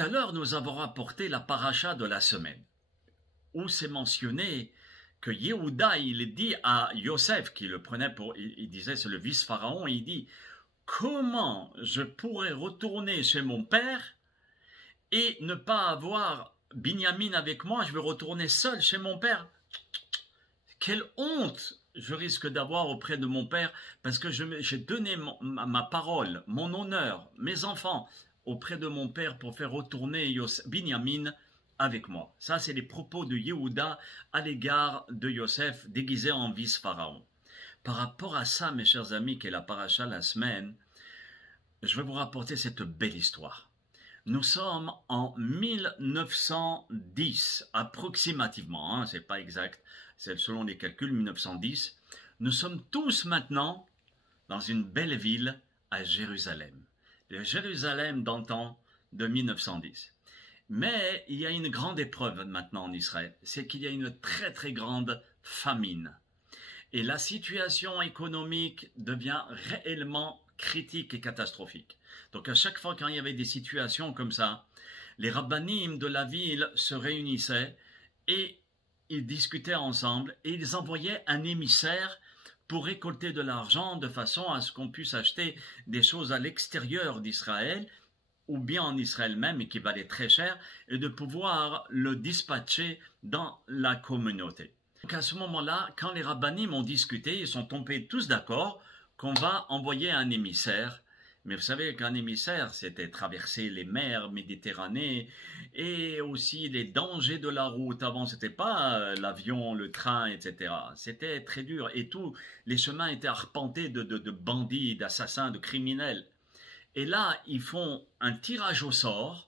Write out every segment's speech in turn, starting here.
à l'heure, nous avons rapporté la paracha de la semaine, où c'est mentionné que Yehuda, il dit à Yosef, qui le prenait pour, il disait, c'est le vice-pharaon, il dit, comment je pourrais retourner chez mon père et ne pas avoir Binyamin avec moi, je vais retourner seul chez mon père. Quelle honte je risque d'avoir auprès de mon père, parce que j'ai donné ma parole, mon honneur, mes enfants, auprès de mon père pour faire retourner Binyamin avec moi. Ça, c'est les propos de Yehuda à l'égard de Yosef, déguisé en vice-pharaon. Par rapport à ça, mes chers amis, qui est la paracha la semaine, je vais vous rapporter cette belle histoire. Nous sommes en 1910, approximativement, hein, c'est pas exact, c'est selon les calculs, 1910. Nous sommes tous maintenant dans une belle ville à Jérusalem. Le Jérusalem d'antan de 1910. Mais il y a une grande épreuve maintenant en Israël, c'est qu'il y a une très très grande famine. Et la situation économique devient réellement critique et catastrophique. Donc à chaque fois quand il y avait des situations comme ça, les rabbanim de la ville se réunissaient et ils discutaient ensemble et ils envoyaient un émissaire pour récolter de l'argent de façon à ce qu'on puisse acheter des choses à l'extérieur d'Israël ou bien en Israël même et qui valaient très cher et de pouvoir le dispatcher dans la communauté. Donc à ce moment-là, quand les rabbanim ont discuté, ils sont tombés tous d'accord qu'on va envoyer un émissaire. Mais vous savez qu'un émissaire, c'était traverser les mers Méditerranée et aussi les dangers de la route. Avant, c'était pas l'avion, le train, etc. C'était très dur et tous les chemins étaient arpentés de bandits, d'assassins, de criminels. Et là, ils font un tirage au sort.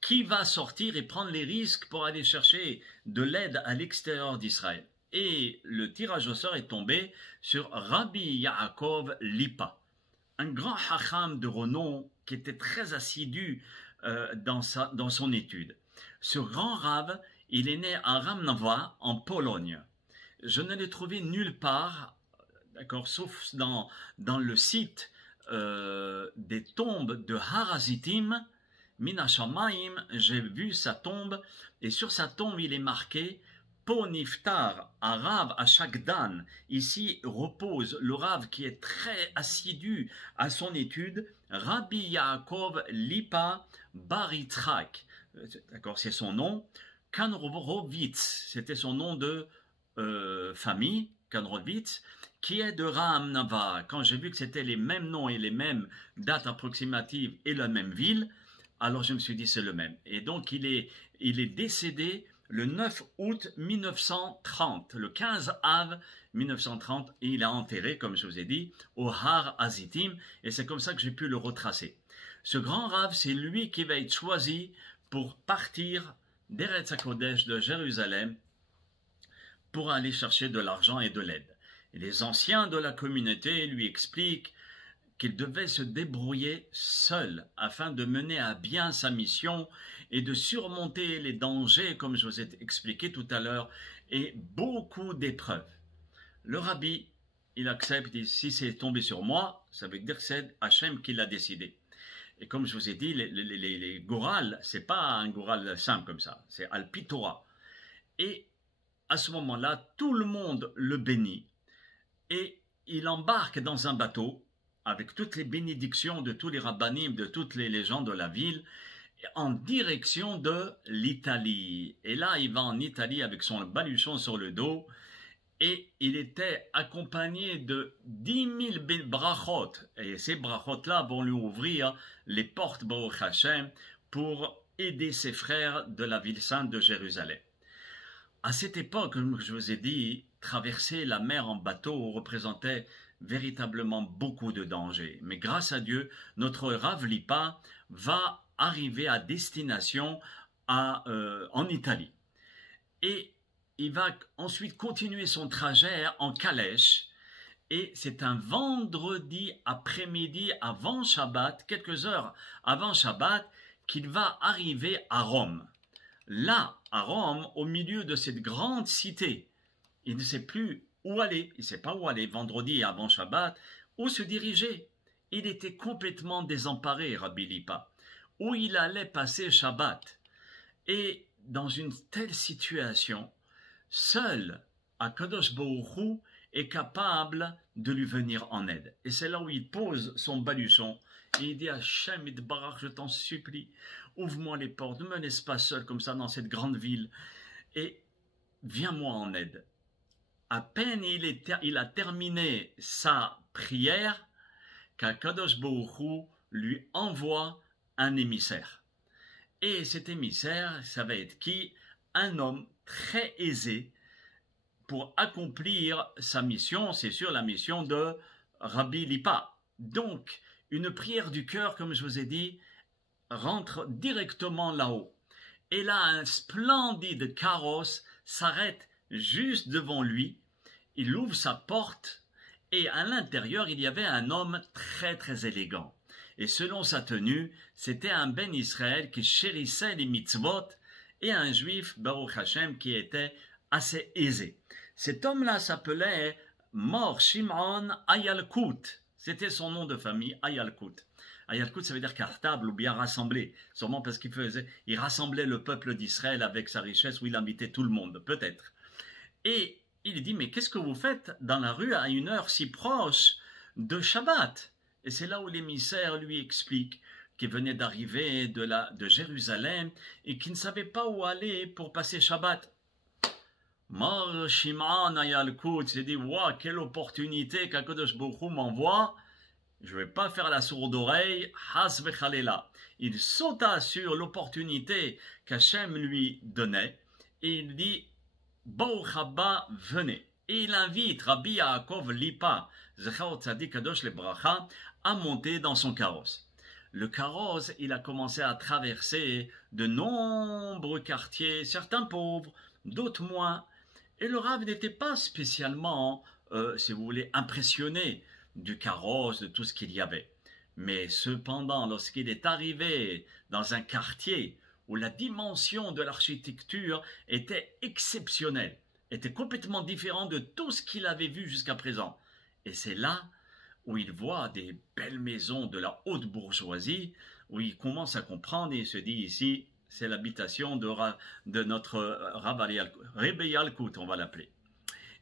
Qui va sortir et prendre les risques pour aller chercher de l'aide à l'extérieur d'Israël? Et le tirage au sort est tombé sur Rabbi Yaakov Lipa, un grand hacham de renom qui était très assidu dans son étude. Ce grand rave, il est né à Ramnava, en Pologne. Je ne l'ai trouvé nulle part, d'accord, sauf dans le site des tombes de Harazitim, Mina Shamayim, j'ai vu sa tombe, et sur sa tombe, il est marqué Poniftar, à Rav Ashagdan. Ici repose le Rav qui est très assidu à son étude, Rabbi Yaakov Lipa Bar Yitzhak. D'accord, c'est son nom. Kanrovitz, c'était son nom de famille, Kanrovitz, qui est de Ramnava. Quand j'ai vu que c'était les mêmes noms et les mêmes dates approximatives et la même ville, alors je me suis dit c'est le même. Et donc il est décédé le 9 août 1930, le 15 av 1930, et il est enterré, comme je vous ai dit, au Har Hazitim, et c'est comme ça que j'ai pu le retracer. Ce grand rave, c'est lui qui va être choisi pour partir d'Eretz HaKodesh, de Jérusalem, pour aller chercher de l'argent et de l'aide. Et les anciens de la communauté lui expliquent qu'il devait se débrouiller seul afin de mener à bien sa mission et de surmonter les dangers, comme je vous ai expliqué tout à l'heure, et beaucoup d'épreuves. Le rabbi, il accepte, il dit, si c'est tombé sur moi, ça veut dire que c'est Hachem qui l'a décidé. Et comme je vous ai dit, les gorals, c'est pas un goral simple comme ça, c'est Alpitora. Et à ce moment-là, tout le monde le bénit et il embarque dans un bateau avec toutes les bénédictions de tous les rabbanim, de toutes les gens de la ville, en direction de l'Italie. Et là, il va en Italie avec son baluchon sur le dos, et il était accompagné de 10 000 brachot. Et ces brachot-là vont lui ouvrir les portes, Baruch Hashem, pour aider ses frères de la ville sainte de Jérusalem. À cette époque, comme je vous ai dit, traverser la mer en bateau représentait véritablement beaucoup de dangers. Mais grâce à Dieu, notre Rav Lipa va arriver à destination en Italie. Et il va ensuite continuer son trajet en calèche. Et c'est un vendredi après-midi avant Shabbat, quelques heures avant Shabbat, qu'il va arriver à Rome. Là, à Rome, au milieu de cette grande cité, il ne sait plus où aller, il ne sait pas où aller, vendredi avant Shabbat, où se diriger. Il était complètement désemparé, Rabbi Lipa. où il allait passer Shabbat. Et dans une telle situation, seul Akadosh Baruch Hu est capable de lui venir en aide. Et c'est là où il pose son baluchon et il dit à Hachem Yitbarach, je t'en supplie, ouvre-moi les portes, ne me laisse pas seul comme ça dans cette grande ville et viens-moi en aide. À peine il a terminé sa prière qu'Akadosh Baruch Hu lui envoie un émissaire. Et cet émissaire, ça va être qui? Un homme très aisé pour accomplir sa mission, c'est sûr la mission de Rabbi Lipa. Donc, une prière du cœur, comme je vous ai dit, rentre directement là-haut. Et là, un splendide carrosse s'arrête juste devant lui. Il ouvre sa porte et à l'intérieur, il y avait un homme très très élégant. Et selon sa tenue, c'était un Ben Israël qui chérissait les mitzvot et un juif, Baruch Hashem, qui était assez aisé. Cet homme-là s'appelait Mor Shimon Ayalkut. C'était son nom de famille, Ayalkut. Ayalkut, ça veut dire cartable ou bien rassemblé. Sûrement parce il rassemblait le peuple d'Israël avec sa richesse où il invitait tout le monde, peut-être. Et il dit, mais qu'est-ce que vous faites dans la rue à une heure si proche de Shabbat? Et c'est là où l'émissaire lui explique qu'il venait d'arriver de Jérusalem et qu'il ne savait pas où aller pour passer Shabbat. Mor Shimon Ayalkut s'est dit, waouh, quelle opportunité qu'Akadosh Baruch Hu m'envoie. Je ne vais pas faire la sourde oreille, has vechalela. Il sauta sur l'opportunité qu'Hachem lui donnait et il dit, Baruch haba, venez. Et il invite Rabbi Yaakov Lipa, Zechar Tzadik Kadosh Lebracha, à monter dans son carrosse. Le carrosse, il a commencé à traverser de nombreux quartiers, certains pauvres, d'autres moins. Et le Rav n'était pas spécialement, si vous voulez, impressionné du carrosse, de tout ce qu'il y avait. Mais cependant, lorsqu'il est arrivé dans un quartier où la dimension de l'architecture était exceptionnelle, était complètement différente de tout ce qu'il avait vu jusqu'à présent. Et c'est là où il voit des belles maisons de la haute bourgeoisie, où il commence à comprendre et il se dit ici, c'est l'habitation de notre Rebbe Yalkut, on va l'appeler.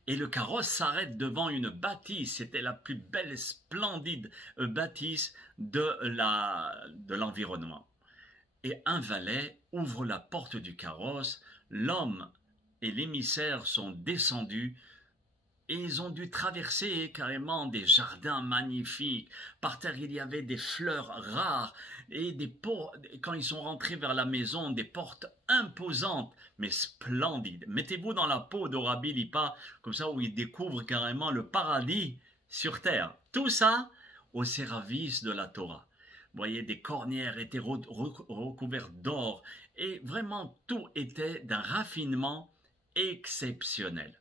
Et le carrosse s'arrête devant une bâtisse, c'était la plus belle, splendide bâtisse de l'environnement. Et un valet ouvre la porte du carrosse, l'homme et l'émissaire sont descendus et ils ont dû traverser carrément des jardins magnifiques. Par terre, il y avait des fleurs rares et quand ils sont rentrés vers la maison, des portes imposantes mais splendides. Mettez-vous dans la peau de Rabbi Lipa, comme ça où ils découvrent carrément le paradis sur terre. Tout ça au service de la Torah. Vous voyez, des cornières étaient recouvertes d'or et vraiment tout était d'un raffinement exceptionnel.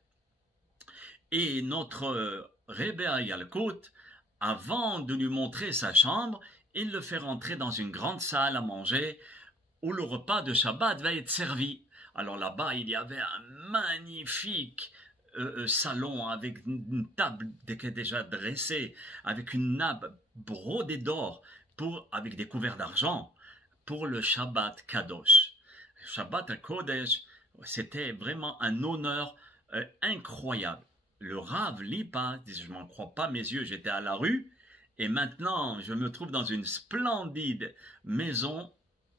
Et notre Rebbe Yalkut, avant de lui montrer sa chambre, il le fait rentrer dans une grande salle à manger où le repas de Shabbat va être servi. Alors là-bas, il y avait un magnifique salon avec une table déjà dressée, avec une nappe brodée d'or, avec des couverts d'argent, pour le Shabbat Kadosh. Le Shabbat Kodesh, c'était vraiment un honneur incroyable. Le Rav Lipa dit, je m'en crois pas mes yeux, j'étais à la rue, et maintenant je me trouve dans une splendide maison,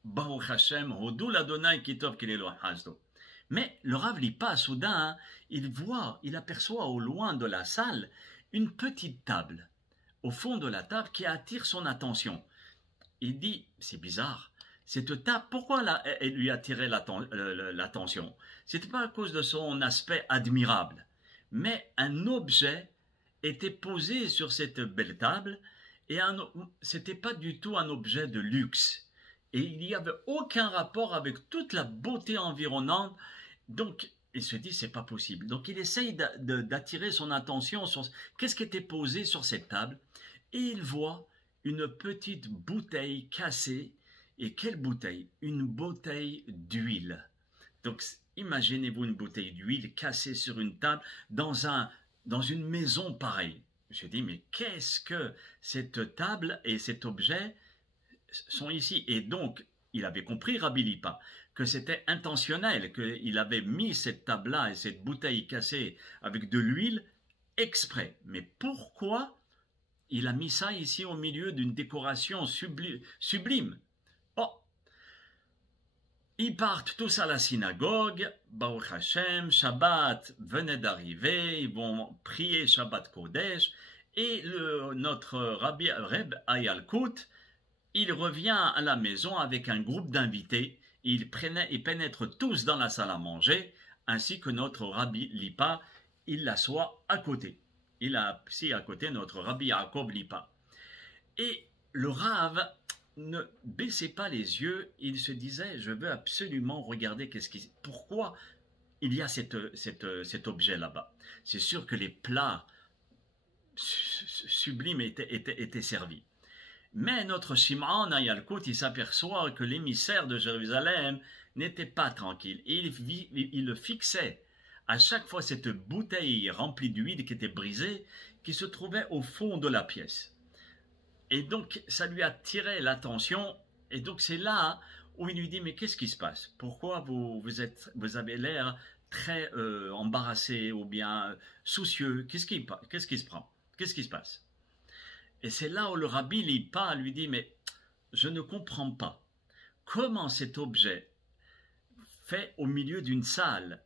Baruch Hashem, Hodou l'Adonai Kitov Kilelo Hasdo. Mais le Rav Lipa, soudain, il aperçoit au loin de la salle une petite table, au fond de la table qui attire son attention. Il dit, c'est bizarre, cette table, pourquoi elle lui attirait l'attention? C'était pas à cause de son aspect admirable, mais un objet était posé sur cette belle table et c'était pas du tout un objet de luxe. Et il n'y avait aucun rapport avec toute la beauté environnante. Donc, il se dit, c'est pas possible. Donc, il essaye d'attirer son attention sur qu'est-ce qui était posé sur cette table. Et il voit une petite bouteille cassée. Et quelle bouteille? Une bouteille d'huile. Donc, imaginez-vous une bouteille d'huile cassée sur une table dans une maison pareille. Je dis, mais qu'est-ce que cette table et cet objet sont ici? Et donc, il avait compris, Rabbi Lipa, que c'était intentionnel, qu'il avait mis cette table-là et cette bouteille cassée avec de l'huile exprès. Mais pourquoi il a mis ça ici au milieu d'une décoration sublime? Bon, ils partent tous à la synagogue, Baruch Hashem, Shabbat venait d'arriver, ils vont prier Shabbat Kodesh, et notre Rabbi Reb Ayalkut, il revient à la maison avec un groupe d'invités, ils pénètrent tous dans la salle à manger, ainsi que notre Rabbi Lipa, il l'assoit à côté. Il a assis à côté notre Rabbi Yaakov Lipa. Et le Rav ne baissait pas les yeux, il se disait, je veux absolument regarder pourquoi il y a cet objet là-bas. C'est sûr que les plats sublimes étaient servis. Mais notre Shimon Ayalkut, il s'aperçoit que l'émissaire de Jérusalem n'était pas tranquille. Il le fixait à chaque fois cette bouteille remplie d'huile qui était brisée, qui se trouvait au fond de la pièce. Et donc, ça lui a tiré l'attention. Et donc, c'est là où il lui dit, mais qu'est-ce qui se passe? Pourquoi vous avez l'air très embarrassé ou bien soucieux? Qu'est-ce qui se prend? Qu'est-ce qui se passe? Et c'est là où le Rabbi Lipa lui dit, mais je ne comprends pas comment cet objet fait au milieu d'une salle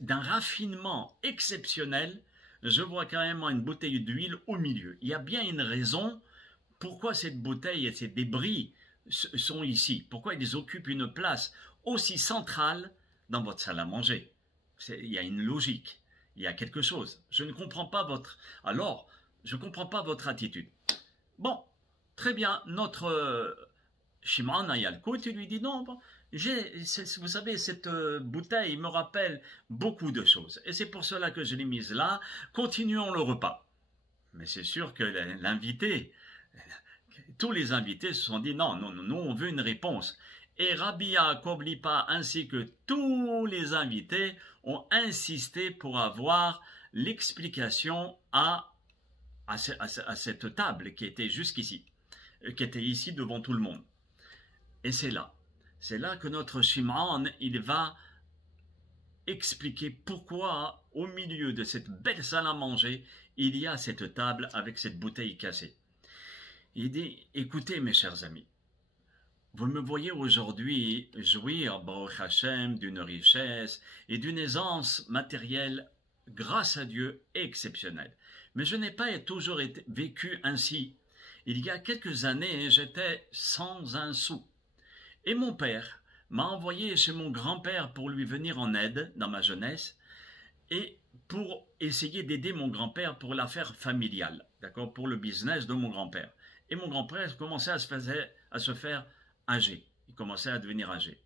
d'un raffinement exceptionnel, je vois carrément une bouteille d'huile au milieu. Il y a bien une raison pourquoi cette bouteille et ces débris sont ici, pourquoi ils occupent une place aussi centrale dans votre salle à manger. Il y a une logique, il y a quelque chose. Je ne comprends pas je ne comprends pas votre attitude. Bon, très bien, notre Shimon Ayalkut, il lui dit non, bon, vous savez, cette bouteille me rappelle beaucoup de choses. Et c'est pour cela que je l'ai mise là. Continuons le repas. Mais c'est sûr que tous les invités se sont dit non, on veut une réponse. Et Rabbi Yaakov Lipa ainsi que tous les invités ont insisté pour avoir l'explication à cette table qui était jusqu'ici, qui était ici devant tout le monde. Et c'est là que notre Shimon, il va expliquer pourquoi au milieu de cette belle salle à manger, il y a cette table avec cette bouteille cassée. Il dit, écoutez mes chers amis, vous me voyez aujourd'hui jouir, Baruch Hashem, d'une richesse et d'une aisance matérielle, grâce à Dieu, exceptionnelle. Mais je n'ai pas toujours vécu ainsi. Il y a quelques années, j'étais sans un sou. Et mon père m'a envoyé chez mon grand-père pour lui venir en aide dans ma jeunesse et pour essayer d'aider mon grand-père pour l'affaire familiale, d'accord, pour le business de mon grand-père. Et mon grand-père commençait à se faire âgé. Il commençait à devenir âgé.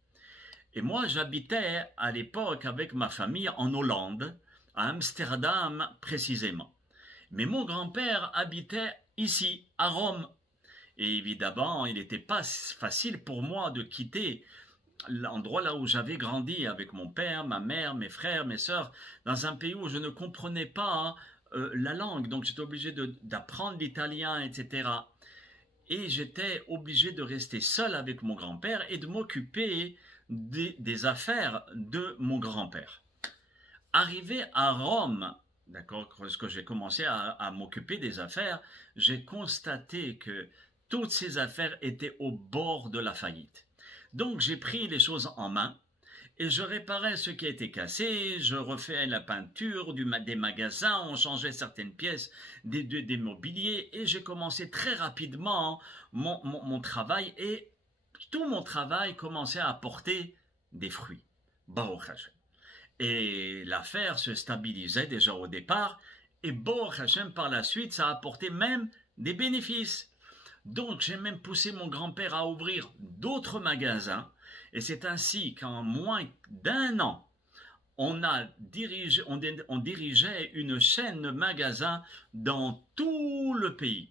Et moi, j'habitais à l'époque avec ma famille en Hollande, à Amsterdam précisément. Mais mon grand-père habitait ici, à Rome. Et évidemment, il n'était pas facile pour moi de quitter l'endroit là où j'avais grandi avec mon père, ma mère, mes frères, mes sœurs, dans un pays où je ne comprenais pas la langue. Donc j'étais obligé d'apprendre l'italien, etc. Et j'étais obligé de rester seul avec mon grand-père et de m'occuper des affaires de mon grand-père. Arrivé à Rome, d'accord, lorsque j'ai commencé à m'occuper des affaires, j'ai constaté que toutes ces affaires étaient au bord de la faillite. Donc j'ai pris les choses en main et je réparais ce qui a été cassé, je refais la peinture des magasins, on changeait certaines pièces des mobiliers et j'ai commencé très rapidement mon travail et tout mon travail commençait à apporter des fruits. Baruch Hashem. Et l'affaire se stabilisait déjà au départ et Baruch Hashem par la suite ça a apporté même des bénéfices. Donc j'ai même poussé mon grand-père à ouvrir d'autres magasins et c'est ainsi qu'en moins d'un an, on dirigeait une chaîne de magasins dans tout le pays.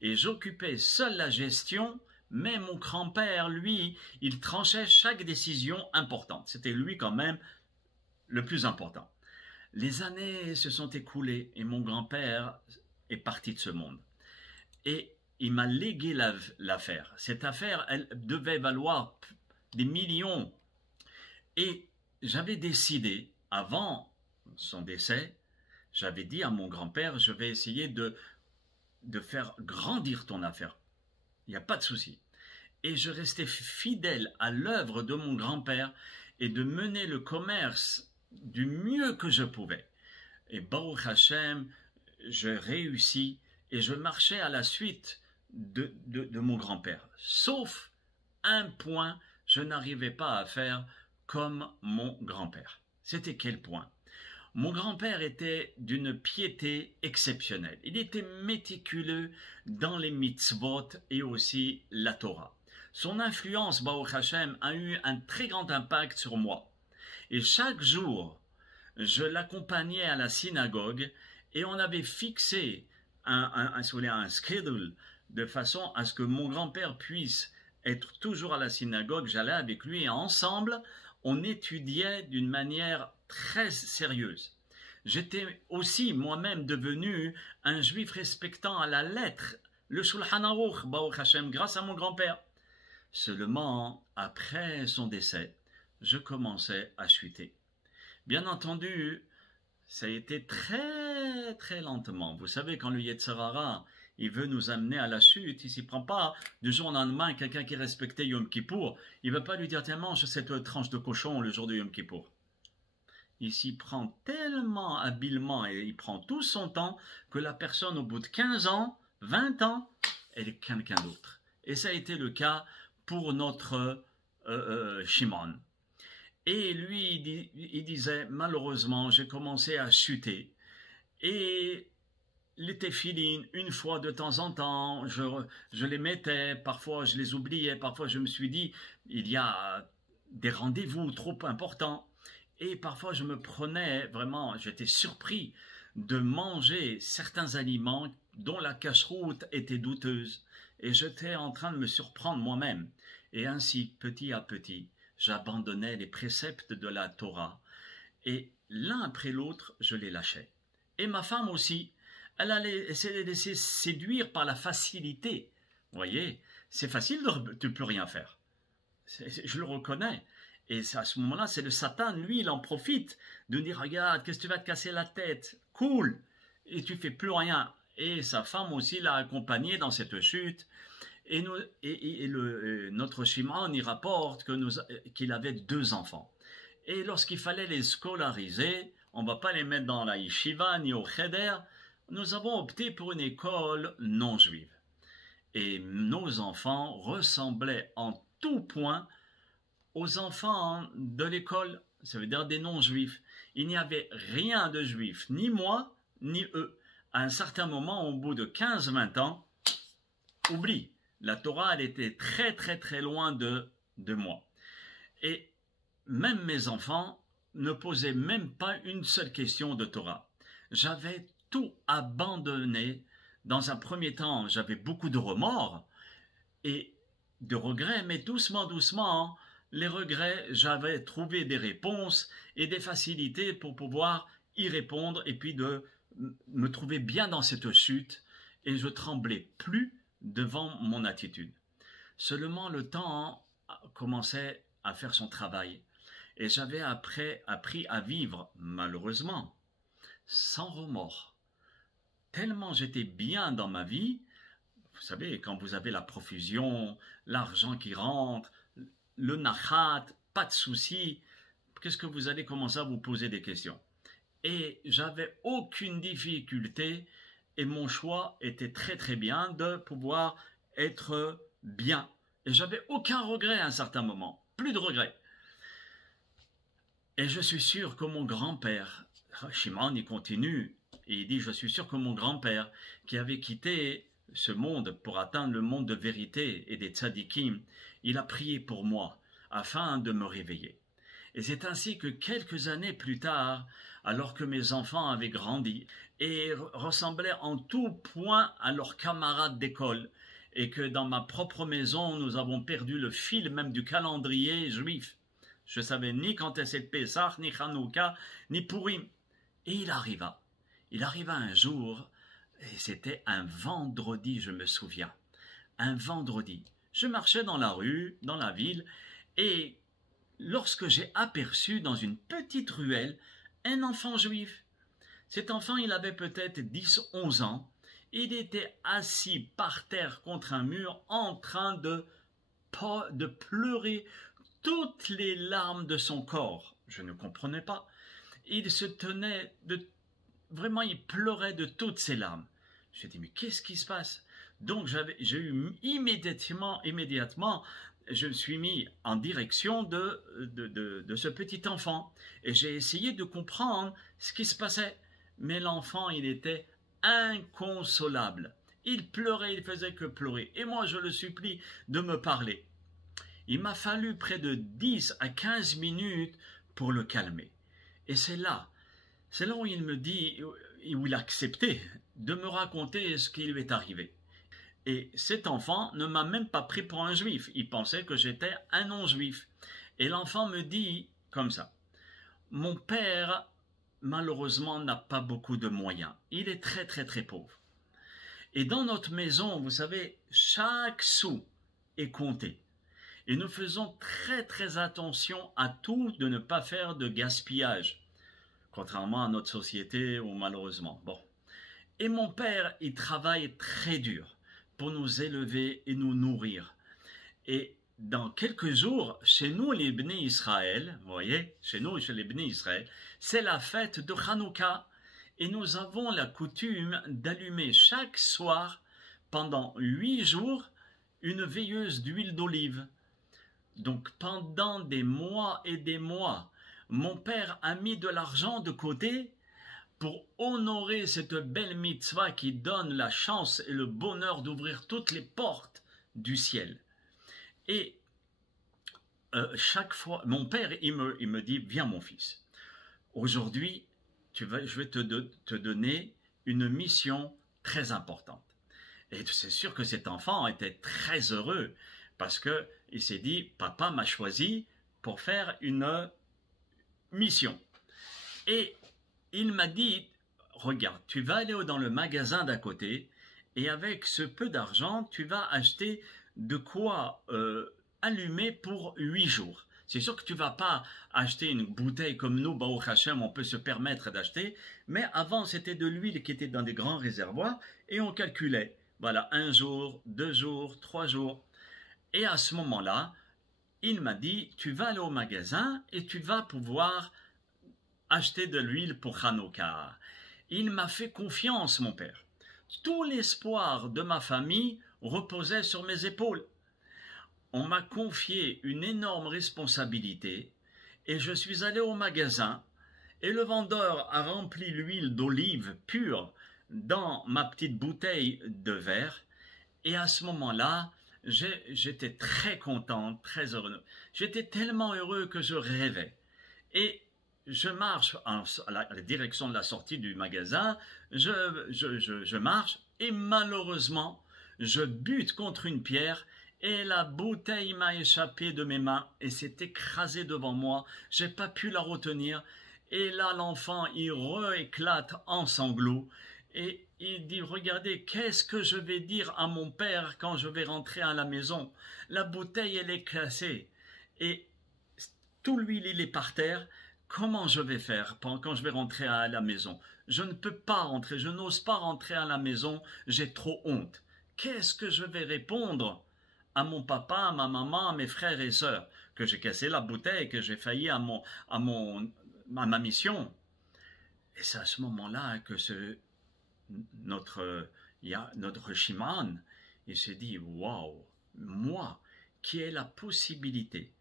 Et j'occupais seul la gestion, mais mon grand-père, lui, il tranchait chaque décision importante. C'était lui quand même le plus important. Les années se sont écoulées et mon grand-père est parti de ce monde. Et il m'a légué l'affaire. Cette affaire, elle devait valoir des millions. Et j'avais décidé, avant son décès, j'avais dit à mon grand-père, je vais essayer de faire grandir ton affaire. Il n'y a pas de souci. Et je restais fidèle à l'œuvre de mon grand-père et de mener le commerce du mieux que je pouvais. Et Baruch Hashem, je réussis et je marchais à la suite de mon grand-père. Sauf un point, je n'arrivais pas à faire comme mon grand-père. C'était quel point? Mon grand-père était d'une piété exceptionnelle. Il était méticuleux dans les mitzvot et aussi la Torah. Son influence, Baruch Hashem, a eu un très grand impact sur moi. Et chaque jour, je l'accompagnais à la synagogue et on avait fixé un schedule de façon à ce que mon grand-père puisse être toujours à la synagogue. J'allais avec lui et ensemble, on étudiait d'une manière très sérieuse. J'étais aussi moi-même devenu un juif respectant à la lettre le Shulchan Aruch, Baruch Hashem, grâce à mon grand-père. Seulement, après son décès, je commençais à chuter. Bien entendu, ça a été très très lentement. Vous savez, quand le Yetzer Hara, il veut nous amener à la chute, il ne s'y prend pas du jour au lendemain. Quelqu'un qui respectait Yom Kippour, il ne va pas lui dire « Tiens, mange cette tranche de cochon le jour de Yom Kippour ». Il s'y prend tellement habilement et il prend tout son temps que la personne, au bout de 15 ans, 20 ans, elle est quelqu'un d'autre. Et ça a été le cas pour notre Shimon. Et lui, il disait, malheureusement, j'ai commencé à chuter. Et les téphilines, une fois de temps en temps, je les mettais, parfois je les oubliais, parfois je me suis dit, il y a des rendez-vous trop importants. Et parfois je me prenais vraiment, j'étais surpris de manger certains aliments dont la cacheroute était douteuse. Et j'étais en train de me surprendre moi-même. Et ainsi, petit à petit, j'abandonnais les préceptes de la Torah. Et l'un après l'autre, je les lâchais. Et ma femme aussi, elle allait essayer de laisser séduire par la facilité. Vous voyez, c'est facile de ne plus rien faire. Je le reconnais. Et à ce moment-là, c'est le Satan, lui, il en profite de dire, regarde, qu'est-ce que tu vas te casser la tête? Cool. Et tu fais plus rien. Et sa femme aussi l'a accompagné dans cette chute. Et notre Shimon y rapporte qu'il avait 2 enfants. Et lorsqu'il fallait les scolariser, on ne va pas les mettre dans la yeshiva ni au cheder, nous avons opté pour une école non juive. Et nos enfants ressemblaient en tout point aux enfants de l'école, ça veut dire des non-juifs. Il n'y avait rien de juif, ni moi, ni eux. À un certain moment, au bout de 15-20 ans, oublie, la Torah, elle était très très très loin de moi. Et même mes enfants ne posaient même pas une seule question de Torah. J'avais tout abandonné. Dans un premier temps, j'avais beaucoup de remords et de regrets, mais doucement, doucement, les regrets, j'avais trouvé des réponses et des facilités pour pouvoir y répondre et puis de me trouver bien dans cette chute et je tremblais plus devant mon attitude. Seulement le temps commençait à faire son travail et j'avais appris à vivre, malheureusement, sans remords. Tellement j'étais bien dans ma vie, vous savez, quand vous avez la profusion, l'argent qui rentre, le nachat, pas de soucis, qu'est-ce que vous allez commencer à vous poser des questions? Et j'avais aucune difficulté et mon choix était très très bien de pouvoir être bien. Et j'avais aucun regret à un certain moment, plus de regrets. Et je suis sûr que mon grand-père, Shimon, il continue, et il dit, je suis sûr que mon grand-père, qui avait quitté ce monde pour atteindre le monde de vérité et des tzadikim, il a prié pour moi afin de me réveiller. Et c'est ainsi que quelques années plus tard, alors que mes enfants avaient grandi et ressemblaient en tout point à leurs camarades d'école, et que dans ma propre maison, nous avons perdu le fil même du calendrier juif. Je ne savais ni quand est-ce Pessah, ni Hanouka, ni Purim. Et il arriva un jour, et c'était un vendredi, je me souviens. un vendredi. Je marchais dans la rue, dans la ville, et lorsque j'ai aperçu dans une petite ruelle un enfant juif. Cet enfant, il avait peut-être 10-11 ans. Il était assis par terre contre un mur en train de pleurer toutes les larmes de son corps. Je ne comprenais pas. Il se tenait vraiment, il pleurait de toutes ses larmes. J'ai dit, mais qu'est-ce qui se passe? Donc j'ai eu immédiatement, je me suis mis en direction de ce petit enfant. Et j'ai essayé de comprendre ce qui se passait. Mais l'enfant, il était inconsolable. Il pleurait, il faisait que pleurer. Et moi, je le supplie de me parler. Il m'a fallu près de 10 à 15 minutes pour le calmer. Et c'est là où il me dit, où il a accepté de me raconter ce qui lui est arrivé. Et cet enfant ne m'a même pas pris pour un juif. Il pensait que j'étais un non-juif. Et l'enfant me dit comme ça, mon père, malheureusement, n'a pas beaucoup de moyens. Il est très, très, très pauvre. Et dans notre maison, vous savez, chaque sou est compté. Et nous faisons très, très attention à tout, de ne pas faire de gaspillage. Contrairement à notre société, où malheureusement. Bon. Et mon père, il travaille très dur pour nous élever et nous nourrir. Et dans quelques jours, chez nous, les Bnei Israël, vous voyez, chez les Bnei Israël, c'est la fête de Hanouka. Et nous avons la coutume d'allumer chaque soir, pendant 8 jours, une veilleuse d'huile d'olive. Donc pendant des mois et des mois, mon père a mis de l'argent de côté pour honorer cette belle mitzvah qui donne la chance et le bonheur d'ouvrir toutes les portes du ciel. Et chaque fois, mon père, il me dit, viens mon fils, aujourd'hui, je vais te donner une mission très importante. Et c'est sûr que cet enfant était très heureux parce qu'il s'est dit, papa m'a choisi pour faire une mission. Et il m'a dit, regarde, tu vas aller dans le magasin d'à côté et avec ce peu d'argent, tu vas acheter de quoi allumer pour 8 jours. C'est sûr que tu ne vas pas acheter une bouteille comme nous, Baruch Hashem, on peut se permettre d'acheter, mais avant c'était de l'huile qui était dans des grands réservoirs et on calculait, voilà, 1 jour, 2 jours, 3 jours. Et à ce moment-là, il m'a dit, tu vas aller au magasin et tu vas pouvoir acheter de l'huile pour Hanouka. Il m'a fait confiance, mon père. Tout l'espoir de ma famille reposait sur mes épaules. On m'a confié une énorme responsabilité et je suis allé au magasin et le vendeur a rempli l'huile d'olive pure dans ma petite bouteille de verre et à ce moment-là, j'étais très content, très heureux. J'étais tellement heureux que je rêvais. Et je marche à la direction de la sortie du magasin, je marche et malheureusement, je bute contre une pierre et la bouteille m'a échappé de mes mains et s'est écrasée devant moi. J'ai pas pu la retenir et là l'enfant il rééclate en sanglots et il dit regardez qu'est-ce que je vais dire à mon père quand je vais rentrer à la maison. La bouteille elle est cassée et tout l'huile il est par terre. Comment je vais faire quand je vais rentrer à la maison? Je ne peux pas rentrer, je n'ose pas rentrer à la maison, j'ai trop honte. Qu'est-ce que je vais répondre à mon papa, à ma maman, à mes frères et sœurs, que j'ai cassé la bouteille, que j'ai failli à ma mission? Et c'est à ce moment-là que notre Shimon, il s'est dit, waouh, moi, qui ai la possibilité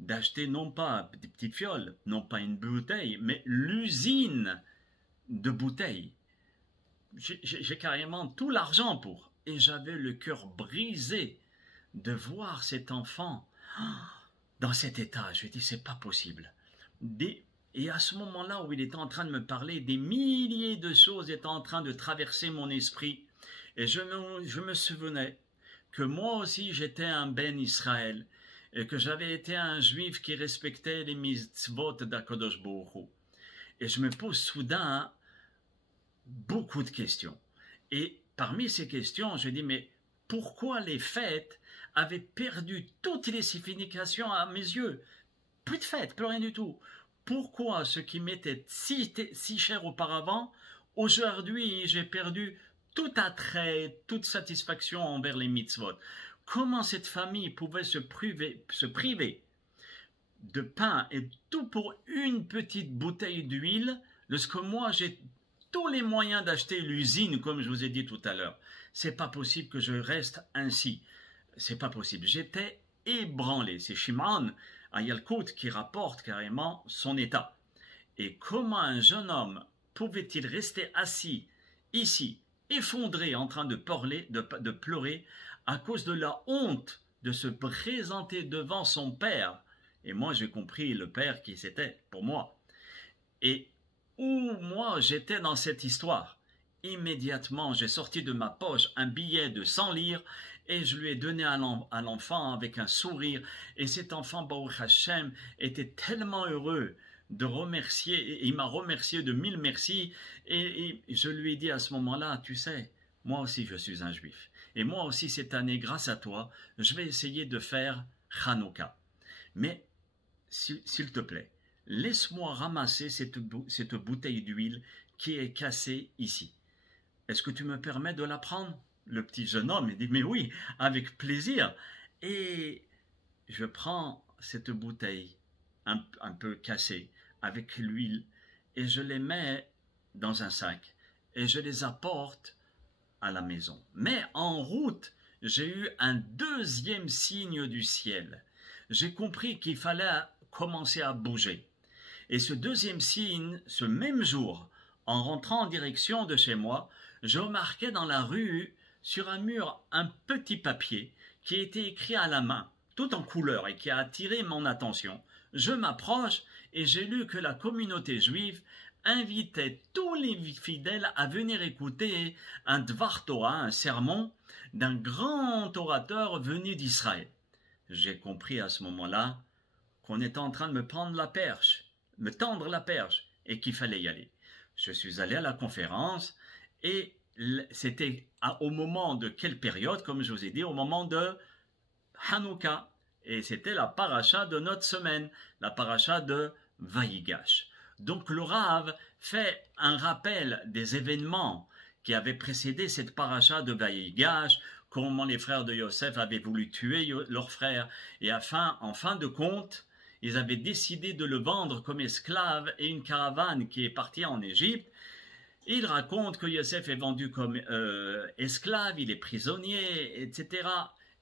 d'acheter non pas des petites fioles, non pas une bouteille, mais l'usine de bouteilles. J'ai carrément tout l'argent pour. Et j'avais le cœur brisé de voir cet enfant dans cet état. Je lui ai dit, c'est pas possible. Et à ce moment-là où il était en train de me parler, des milliers de choses étaient en train de traverser mon esprit. Et je me souvenais que moi aussi j'étais un Ben Israël. Et que j'avais été un juif qui respectait les mitzvot d'Akadosh Baruch Hu. Et je me pose soudain beaucoup de questions. Et parmi ces questions, je dis, mais pourquoi les fêtes avaient perdu toutes les significations à mes yeux. Plus de fêtes, plus rien du tout. Pourquoi ce qui m'était si cher auparavant, aujourd'hui j'ai perdu tout attrait, toute satisfaction envers les mitzvot. Comment cette famille pouvait se priver de pain et tout pour une petite bouteille d'huile, lorsque moi j'ai tous les moyens d'acheter l'usine, comme je vous ai dit tout à l'heure. C'est pas possible que je reste ainsi. C'est pas possible. J'étais ébranlé. C'est Shimon à Yalkout qui rapporte carrément son état. Et comment un jeune homme pouvait-il rester assis ici, effondré, en train de pleurer à cause de la honte de se présenter devant son père? Et moi, j'ai compris le père qui c'était pour moi. Et où moi, j'étais dans cette histoire. Immédiatement, j'ai sorti de ma poche un billet de 100 lire et je lui ai donné à l'enfant avec un sourire. Et cet enfant, Baruch Hashem, était tellement heureux de remercier. Et il m'a remercié de 1000 merci. Et je lui ai dit à ce moment-là, tu sais, moi aussi je suis un juif. Et moi aussi cette année, grâce à toi, je vais essayer de faire Hanouka. Mais s'il te plaît, laisse-moi ramasser cette bouteille d'huile qui est cassée ici. Est-ce que tu me permets de la prendre? Le petit jeune homme, il dit, mais oui, avec plaisir. Et je prends cette bouteille un peu cassée avec l'huile et je les mets dans un sac et je les apporte à la maison. Mais en route, j'ai eu un deuxième signe du ciel. J'ai compris qu'il fallait commencer à bouger. Et ce deuxième signe, ce même jour, en rentrant en direction de chez moi, je remarquais dans la rue, sur un mur, un petit papier qui était écrit à la main, tout en couleur et qui a attiré mon attention. Je m'approche et j'ai lu que la communauté juive invitait tous les fidèles à venir écouter un Dvar Torah, un sermon d'un grand orateur venu d'Israël. J'ai compris à ce moment-là qu'on était en train de me tendre la perche, et qu'il fallait y aller. Je suis allé à la conférence, et c'était au moment de quelle période, comme je vous ai dit, au moment de Hanouka, et c'était la paracha de notre semaine, la paracha de Vayigash. Donc le Rav fait un rappel des événements qui avaient précédé cette paracha de Vayigash, comment les frères de Yosef avaient voulu tuer leur frère, et en fin de compte, ils avaient décidé de le vendre comme esclave et une caravane qui est partie en Égypte. Il raconte que Yosef est vendu comme esclave, il est prisonnier, etc.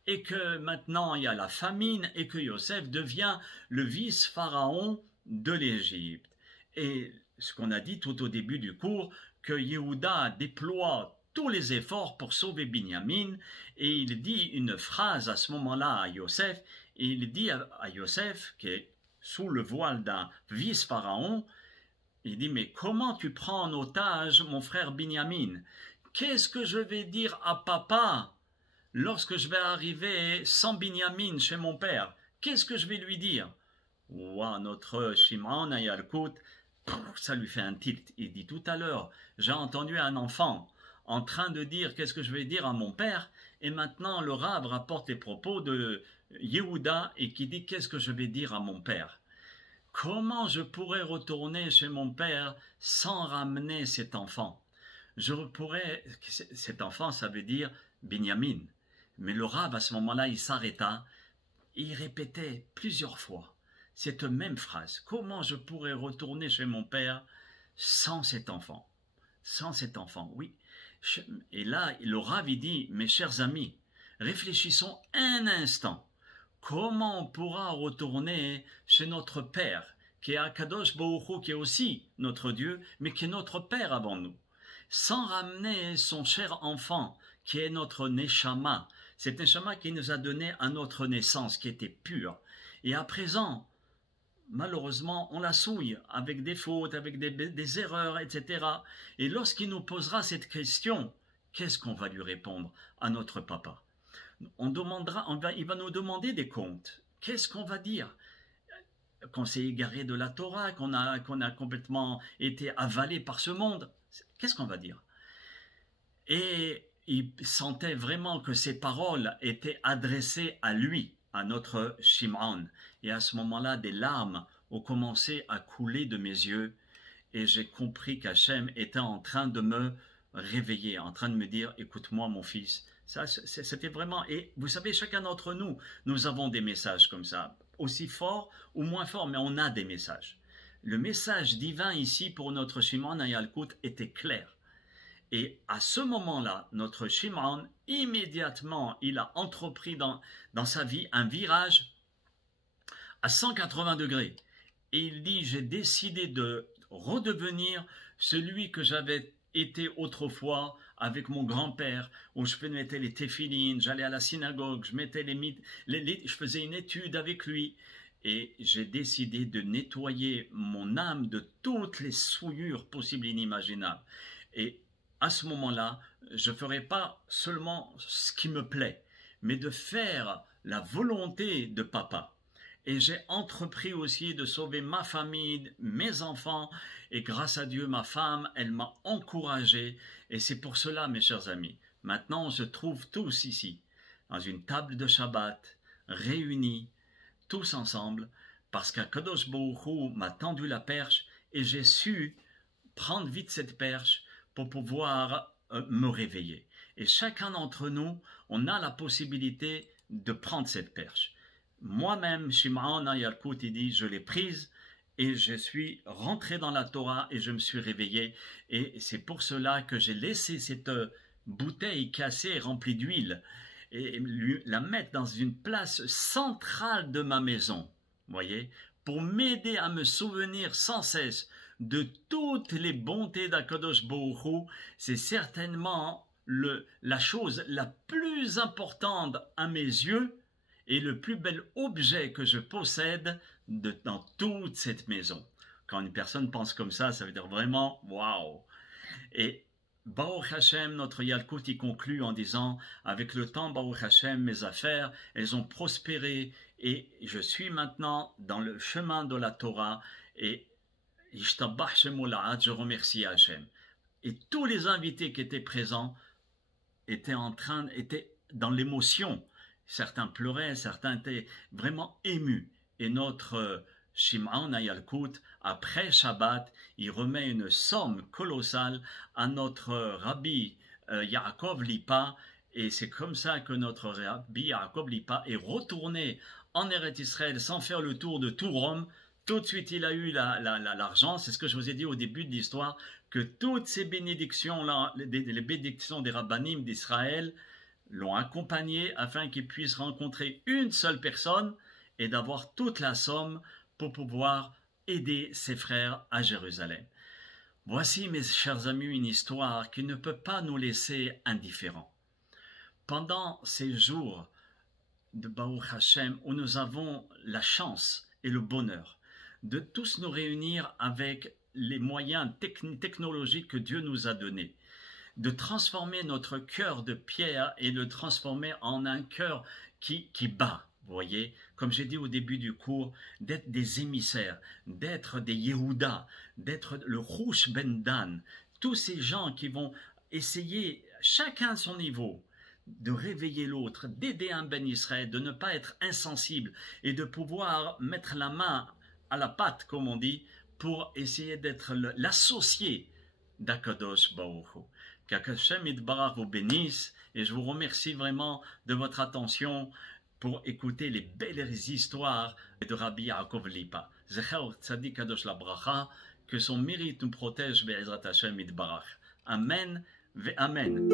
Et que maintenant il y a la famine et que Yosef devient le vice-pharaon de l'Égypte. Et ce qu'on a dit tout au début du cours, que Yehuda déploie tous les efforts pour sauver Binyamin, et il dit une phrase à ce moment-là à Yosef, et il dit à Yosef, qui est sous le voile d'un vice-pharaon, il dit, mais comment tu prends en otage mon frère Binyamin? Qu'est-ce que je vais dire à papa lorsque je vais arriver sans Binyamin chez mon père? Qu'est-ce que je vais lui dire? Ouah, notre Shimon à Yalkout, ça lui fait un tilt. Il dit tout à l'heure, j'ai entendu un enfant en train de dire qu'est-ce que je vais dire à mon père, et maintenant le Rav rapporte les propos de Yehuda et qui dit qu'est-ce que je vais dire à mon père. Comment je pourrais retourner chez mon père sans ramener cet enfant? Cet enfant, ça veut dire Binyamin. Mais le Rav, à ce moment-là, il s'arrêta, et il répétait plusieurs fois cette même phrase. Comment je pourrais retourner chez mon père sans cet enfant? Sans cet enfant, oui. Et là, le Rav, il dit, mes chers amis, réfléchissons un instant. Comment on pourra retourner chez notre Père, qui est Akadosh Baruch Hu, qui est aussi notre Dieu, mais qui est notre Père avant nous, sans ramener son cher enfant, qui est notre Neshama, cet Neshama qui nous a donné à notre naissance, qui était pur. Et à présent, malheureusement, on la souille avec des fautes, avec des erreurs, etc. Et lorsqu'il nous posera cette question, qu'est-ce qu'on va lui répondre à notre papa? Il va nous demander des comptes. Qu'est-ce qu'on va dire? Qu'on s'est égaré de la Torah, qu'on a complètement été avalé par ce monde. Qu'est-ce qu'on va dire? Et il sentait vraiment que ces paroles étaient adressées à lui, à notre Shimon. Et à ce moment-là, des larmes ont commencé à couler de mes yeux et j'ai compris qu'Hachem était en train de me réveiller, en train de me dire, écoute-moi mon fils. Ça, c'était vraiment, et vous savez, chacun d'entre nous, nous avons des messages comme ça, aussi forts ou moins forts, mais on a des messages. Le message divin ici pour notre Shimon Ayalkut était clair. Et à ce moment-là, notre Shimon, immédiatement, il a entrepris dans sa vie un virage à 180 degrés. Et il dit, j'ai décidé de redevenir celui que j'avais été autrefois avec mon grand-père, où je mettais les téphilines, j'allais à la synagogue, je mettais je faisais une étude avec lui. Et j'ai décidé de nettoyer mon âme de toutes les souillures possibles et inimaginables. Et à ce moment-là, je ne ferai pas seulement ce qui me plaît, mais de faire la volonté de papa. Et j'ai entrepris aussi de sauver ma famille, mes enfants, et grâce à Dieu, ma femme, elle m'a encouragé. Et c'est pour cela, mes chers amis, maintenant on se trouve tous ici, dans une table de Shabbat, réunis, tous ensemble, parce qu'Akadosh Baruch Hu m'a tendu la perche et j'ai su prendre vite cette perche pour pouvoir me réveiller. Et chacun d'entre nous, on a la possibilité de prendre cette perche. Moi-même, Shimon Ayalkut, il dit, je l'ai prise et je suis rentré dans la Torah et je me suis réveillé. Et c'est pour cela que j'ai laissé cette bouteille cassée remplie d'huile et la mettre dans une place centrale de ma maison, voyez, pour m'aider à me souvenir sans cesse de toutes les bontés d'Akadosh Baruch Hu. C'est certainement la chose la plus importante à mes yeux et le plus bel objet que je possède dans toute cette maison. Quand une personne pense comme ça veut dire vraiment waouh. Et Baruch Hashem, notre Yalkut y conclut en disant, avec le temps, Baruch Hashem, mes affaires, elles ont prospéré et je suis maintenant dans le chemin de la Torah et je remercie Hashem. Et tous les invités qui étaient présents étaient dans l'émotion. Certains pleuraient, certains étaient vraiment émus. Et notre Shimon Ayalkut, après Shabbat, il remet une somme colossale à notre Rabbi Yaakov Lipa, et c'est comme ça que notre Rabbi Yaakov Lipa est retourné en Eretz Israël sans faire le tour de tout Rome. Tout de suite, il a eu l'argent. C'est ce que je vous ai dit au début de l'histoire, que toutes ces bénédictions-là, les bénédictions des rabbanim d'Israël, l'ont accompagné afin qu'il puisse rencontrer une seule personne et d'avoir toute la somme pour pouvoir aider ses frères à Jérusalem. Voici, mes chers amis, une histoire qui ne peut pas nous laisser indifférents. Pendant ces jours de Baruch Hashem, où nous avons la chance et le bonheur de tous nous réunir avec les moyens technologiques que Dieu nous a donnés, de transformer notre cœur de pierre et de le transformer en un cœur qui bat. Vous voyez, comme j'ai dit au début du cours, d'être des émissaires, d'être des Yehuda, d'être le Rouch Ben Dan, tous ces gens qui vont essayer, chacun à son niveau, de réveiller l'autre, d'aider un Ben Israël, de ne pas être insensible et de pouvoir mettre la main à la pâte, comme on dit, pour essayer d'être l'associé d'Akadosh Baruch Hu. Qu'Hashem Yitbarach vous bénisse et je vous remercie vraiment de votre attention pour écouter les belles histoires de Rabbi Yaakov Lipa. Zecher Tzadik Kadosh la Bracha, que son mérite nous protège Be'ezrat Hashem Yitbarach. Amen ve Amen.